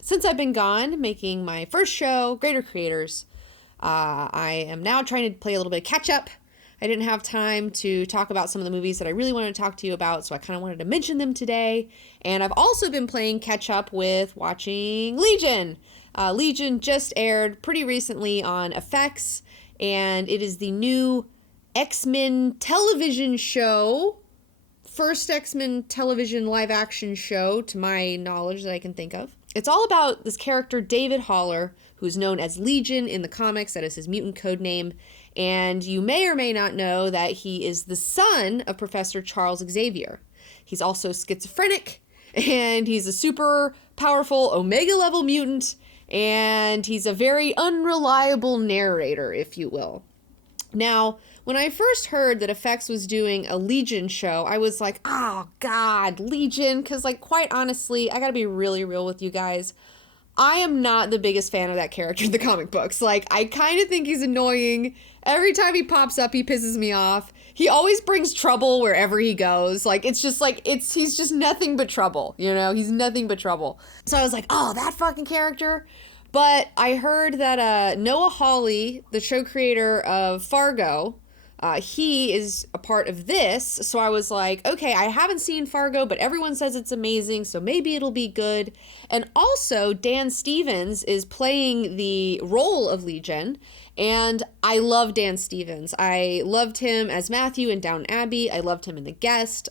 since I've been gone making my first show, Greater Creators, I am now trying to play a little bit of catch up. I didn't have time to talk about some of the movies that I really wanted to talk to you about, so I kind of wanted to mention them today. And I've also been playing catch up with watching Legion. Legion just aired pretty recently on FX, and it is the new X-Men television show. First X-Men television live action show, to my knowledge, that I can think of. It's all about this character, David Haller, who's known as Legion in the comics. That is his mutant code name. And you may or may not know that he is the son of Professor Charles Xavier. He's also schizophrenic, and he's a super powerful Omega level mutant, and he's a very unreliable narrator, if you will. Now, when I first heard that FX was doing a Legion show, I was like, oh God, Legion, because like quite honestly, I gotta be really real with you guys. I am not the biggest fan of that character in the comic books. Like, I kind of think he's annoying. Every time he pops up, he pisses me off. He always brings trouble wherever he goes. Like, it's just like, he's just nothing but trouble, you know? He's nothing but trouble. So I was like, oh, that fucking character. But I heard that Noah Hawley, the show creator of Fargo, he is a part of this. So I was like, okay, I haven't seen Fargo, but everyone says it's amazing, so maybe it'll be good. And also, Dan Stevens is playing the role of Legion, and I love Dan Stevens. I loved him as Matthew in Downton Abbey. I loved him in The Guest.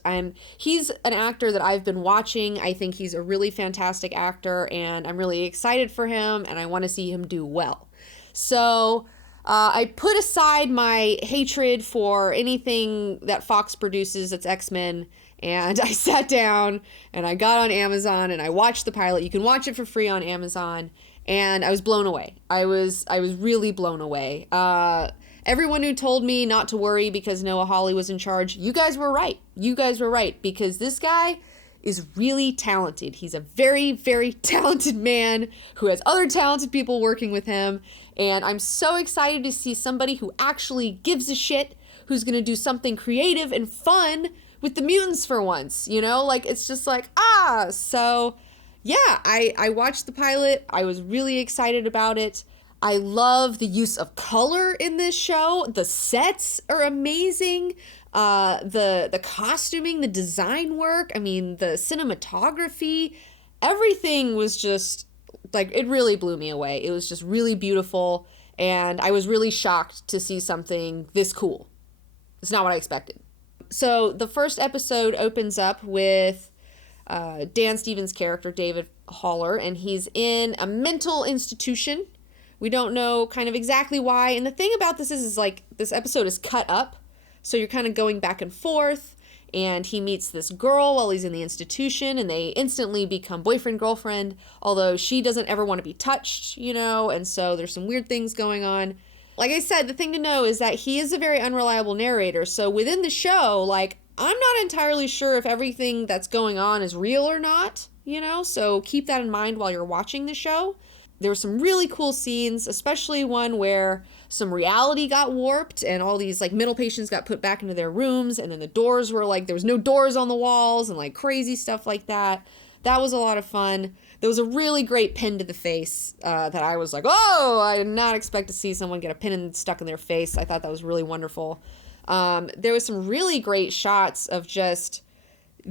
He's an actor that I've been watching. I think he's a really fantastic actor, and I'm really excited for him, and I want to see him do well. So I put aside my hatred for anything that Fox produces that's X-Men, and I sat down and I got on Amazon and I watched the pilot. You can watch it for free on Amazon, and I was blown away. I was really blown away. Everyone who told me not to worry because Noah Hawley was in charge, you guys were right. You guys were right, because this guy is really talented. He's a very, very talented man who has other talented people working with him. And I'm so excited to see somebody who actually gives a shit, who's going to do something creative and fun with the mutants for once, you know? Like, it's just like, so yeah, I watched the pilot. I was really excited about it. I love the use of color in this show. The sets are amazing. The costuming, the design work, I mean, the cinematography, everything was just, like, it really blew me away. It was just really beautiful, and I was really shocked to see something this cool. It's not what I expected. So the first episode opens up with Dan Stevens' character, David Haller, and he's in a mental institution. We don't know kind of exactly why. And the thing about this is like, this episode is cut up. So you're kind of going back and forth, and he meets this girl while he's in the institution, and they instantly become boyfriend, girlfriend, although she doesn't ever want to be touched, you know, and so there's some weird things going on. Like I said, the thing to know is that he is a very unreliable narrator, so within the show, like, I'm not entirely sure if everything that's going on is real or not, you know, so keep that in mind while you're watching the show. There were some really cool scenes, especially one where some reality got warped and all these like mental patients got put back into their rooms, and then the doors were like, there was no doors on the walls and like crazy stuff like that. That was a lot of fun. There was a really great pin to the face that I was like, oh, I did not expect to see someone get a pin stuck in their face. I thought that was really wonderful. There was some really great shots of just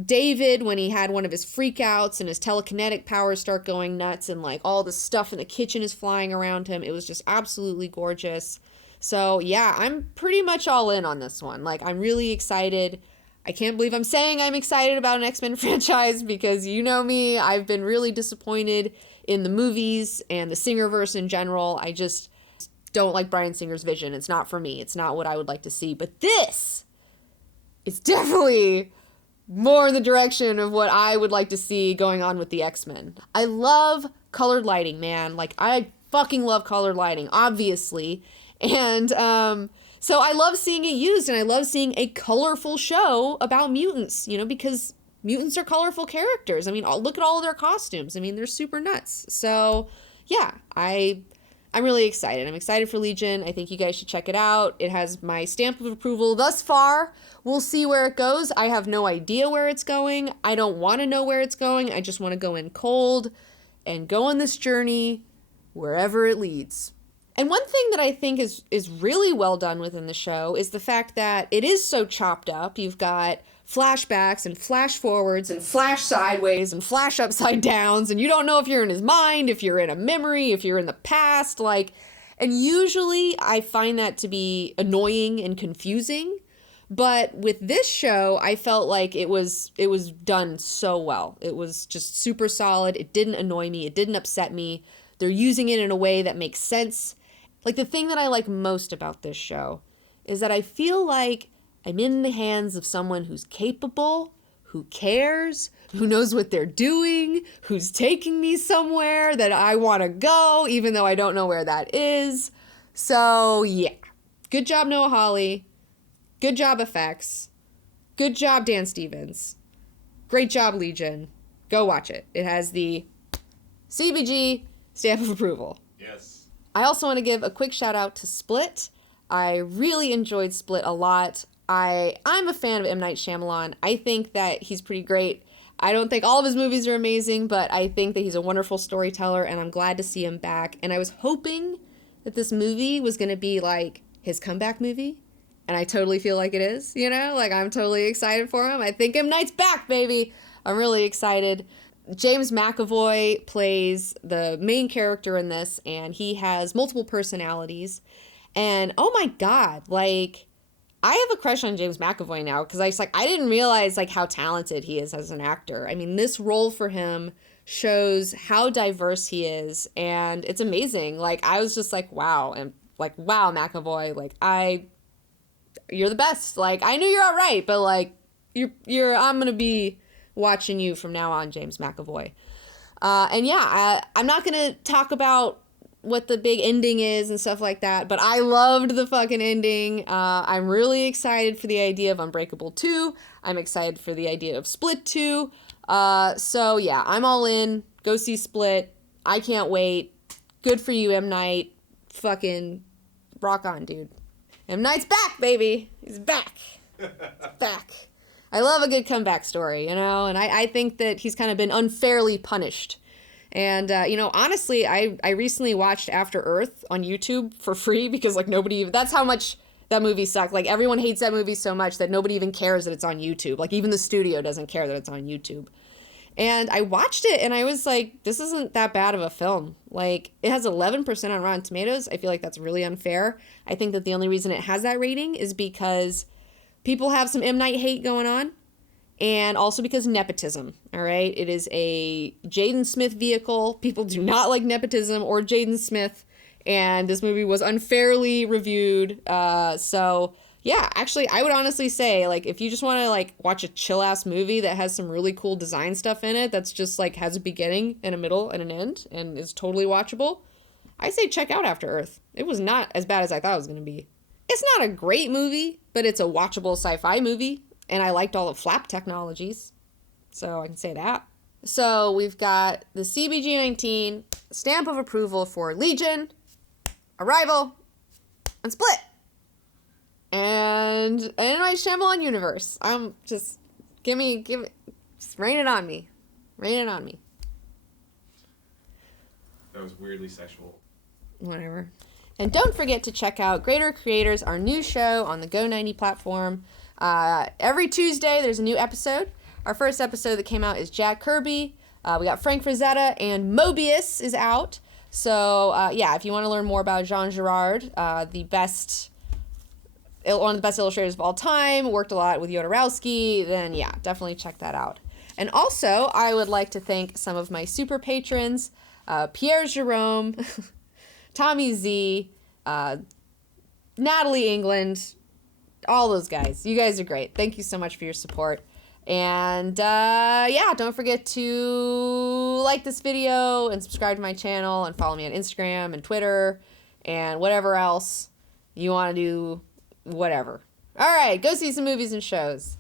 David when he had one of his freakouts and his telekinetic powers start going nuts, and like all the stuff in the kitchen is flying around him. It was just absolutely gorgeous. So yeah, I'm pretty much all in on this one. Like, I'm really excited. I can't believe I'm saying I'm excited about an X-Men franchise, because you know me, I've been really disappointed in the movies and the Singerverse in general. I just don't like Bryan Singer's vision. It's not for me. It's not what I would like to see. But this is definitely more in the direction of what I would like to see going on with the X-Men. I love colored lighting, man. Like, I fucking love colored lighting, obviously. And so I love seeing it used, and I love seeing a colorful show about mutants, you know, because mutants are colorful characters. I mean, look at all of their costumes. I mean, they're super nuts. So yeah, I'm really excited. I'm excited for Legion. I think you guys should check it out. It has my stamp of approval thus far. We'll see where it goes. I have no idea where it's going. I don't want to know where it's going. I just want to go in cold and go on this journey wherever it leads. And one thing that I think is really well done within the show is the fact that it is so chopped up. You've got flashbacks and flash forwards and flash sideways and flash upside downs, and you don't know if you're in his mind, if you're in a memory, if you're in the past, like, and usually I find that to be annoying and confusing. But with this show, I felt like it was done so well. It was just super solid. It didn't annoy me. It didn't upset me. They're using it in a way that makes sense. Like, the thing that I like most about this show is that I feel like I'm in the hands of someone who's capable, who cares, who knows what they're doing, who's taking me somewhere that I want to go, even though I don't know where that is. So, yeah. Good job, Noah Hawley. Good job, effects. Good job, Dan Stevens. Great job, Legion. Go watch it. It has the CBG stamp of approval. Yes. I also want to give a quick shout out to Split. I really enjoyed Split a lot. I'm a fan of M. Night Shyamalan. I think that he's pretty great. I don't think all of his movies are amazing, but I think that he's a wonderful storyteller, and I'm glad to see him back. And I was hoping that this movie was going to be like his comeback movie, and I totally feel like it is, you know? Like, I'm totally excited for him. I think M. Night's back, baby! I'm really excited. James McAvoy plays the main character in this, and he has multiple personalities. And oh my god, like, I have a crush on James McAvoy now, because I didn't realize like how talented he is as an actor. I mean, this role for him shows how diverse he is, and it's amazing. Like, I was just like, wow, and like, wow, McAvoy, like, you're the best. Like, I knew you're all right, but like, I'm gonna be watching you from now on, James McAvoy. And yeah, I'm not gonna talk about what the big ending is and stuff like that, but I loved the fucking ending. I'm really excited for the idea of Unbreakable 2. I'm excited for the idea of Split 2. So yeah, I'm all in. Go see Split. I can't wait. Good for you, M. Night. Fucking rock on, dude. M. Night's back, baby. He's back. He's back. I love a good comeback story, you know, and I think that he's kind of been unfairly punished. And, you know, honestly, I recently watched After Earth on YouTube for free because, like, that's how much that movie sucked. Like, everyone hates that movie so much that nobody even cares that it's on YouTube. Like, even the studio doesn't care that it's on YouTube. And I watched it, and I was like, this isn't that bad of a film. Like, it has 11% on Rotten Tomatoes. I feel like that's really unfair. I think that the only reason it has that rating is because people have some M. Night hate going on, and also because nepotism, all right? It is a Jaden Smith vehicle. People do not like nepotism or Jaden Smith, and this movie was unfairly reviewed. So, yeah, actually, I would honestly say, like, if you just want to, like, watch a chill-ass movie that has some really cool design stuff in it that's just, like, has a beginning and a middle and an end and is totally watchable, I say check out After Earth. It was not as bad as I thought it was going to be. It's not a great movie, but it's a watchable sci-fi movie, and I liked all the flap technologies, so I can say that. So we've got the CBG-19 stamp of approval for Legion, Arrival, and Split, and in my Shyamalan universe. I'm just give it, just rain it on me, That was weirdly sexual. Whatever. And don't forget to check out Greater Creators, our new show on the Go90 platform. Every Tuesday, there's a new episode. Our first episode that came out is Jack Kirby. We got Frank Frazetta, and Moebius is out. So, yeah, if you want to learn more about Jean Girard, one of the best illustrators of all time, worked a lot with Jodorowsky, then, yeah, definitely check that out. And also, I would like to thank some of my super patrons, Pierre Jerome, Tommy Z, Natalie England, all those guys. You guys are great. Thank you so much for your support. And yeah, don't forget to like this video and subscribe to my channel and follow me on Instagram and Twitter and whatever else you want to do, whatever. All right, go see some movies and shows.